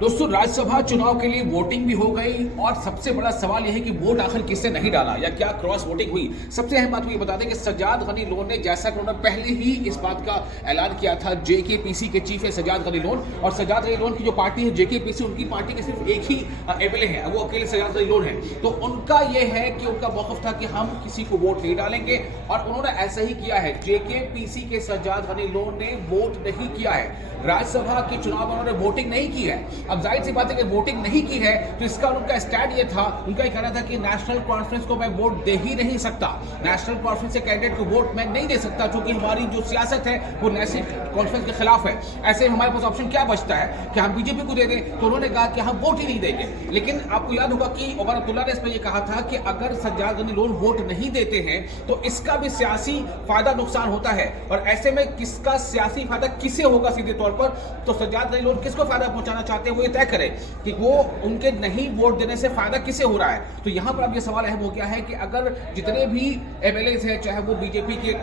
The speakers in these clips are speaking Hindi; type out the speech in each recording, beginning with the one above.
दोस्तों, राज्यसभा चुनाव के लिए वोटिंग भी हो गई और सबसे बड़ा सवाल यह है कि वोट आखिर किसने नहीं डाला या क्या क्रॉस वोटिंग हुई। सबसे अहम बात ये बता दें कि सज्जाद गनी लोन ने, जैसा कि उन्होंने पहले ही इस बात का ऐलान किया था, जेकेपीसी के चीफ है सज्जाद गनी लोन, और सज्जाद गनी लोन की जो पार्टी है जेकेपीसी, उनकी पार्टी के सिर्फ एक ही एमएलए है, वो अकेले सज्जाद गनी लोन है। तो उनका यह है कि उनका मौक़िफ़ था कि हम किसी को वोट नहीं डालेंगे, और उन्होंने ऐसा ही किया है। जेकेपीसी के सज्जाद गनी लोन ने वोट नहीं किया है, राज्यसभा के चुनाव में उन्होंने वोटिंग नहीं की है। अब जाहिर सी बात है कि वोटिंग नहीं की है तो इसका उनका स्टैंड ये था, उनका ये कहना था कि नेशनल कॉन्फ्रेंस को मैं वोट दे ही नहीं सकता, नेशनल कॉन्फ्रेंस के कैंडिडेट को वोट मैं नहीं दे सकता, क्योंकि हमारी जो सियासत है वो नेशनल कॉन्फ्रेंस के खिलाफ है। ऐसे में हमारे पास ऑप्शन क्या बचता है कि हम बीजेपी को दे दें। तो उन्होंने कहा कि हम वोट ही नहीं देंगे। लेकिन आपको याद होगा कि उमर अब्दुल्ला ने इस पर यह कहा था कि अगर सज्जाद गनी लोन वोट नहीं देते हैं तो इसका भी सियासी फायदा नुकसान होता है, और ऐसे में किसका सियासी फायदा किसे होगा सीधे तौर पर, तो सज्जाद गनी लोन किसको फायदा पहुंचाना चाहते हैं वो ये तय करें कि वो उनके नहीं वोट देने से फायदा किसे हो रहा है। तो यहां पर अब ये सवाल अहम हो गया है कि अगर जितने भी एमएलए हैं, चाहे वो बीजेपी के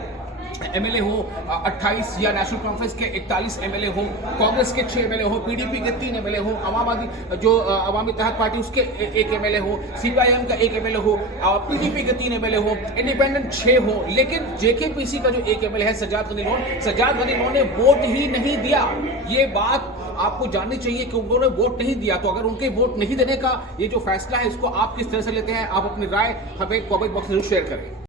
एमएलए हो 28 या नेशनल कॉन्फ्रेंस के 41 एमएलए हो, कांग्रेस के 6 एमएलए हो, पीडीपी के 3 एमएलए हो, अवामी इत्तेहाद पार्टी उसके 1 एमएलए हो, सीपीआईएम का 1 एमएलए हो, पीडीपी के 3 एमएलए हो, इंडिपेंडेंट 6 हो, लेकिन जेकेपीसी का जो 1 एमएलए है सज्जाद गनी लोन ने वोट ही नहीं दिया। ये बात आपको जाननी चाहिए कि उन्होंने वोट नहीं दिया। तो अगर उनके वोट नहीं देने का ये जो फैसला है, इसको आप किस तरह से लेते हैं, आप अपनी राय हमें कमेंट बॉक्स में जरूर शेयर करें।